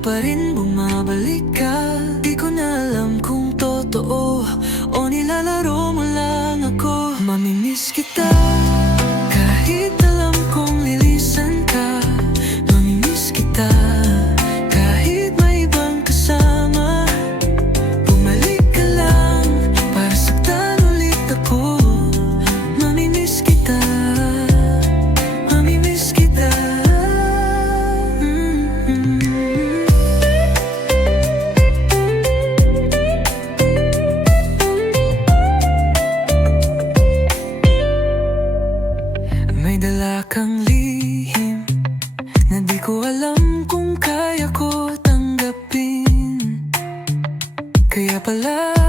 pa rin bumabalik ka. Di ko na alam kung totoo o nilalaro mo lang ako. Mamimiss kita kahit alam kong lilisan ka. Mamimiss kita kahit may ibang kasama. Bumalik ka lang para saktan ulit ako. Mamimiss kita, mamimiss kita. May dala kang lihim na di ko alam kung kaya ko tanggapin. Kaya pala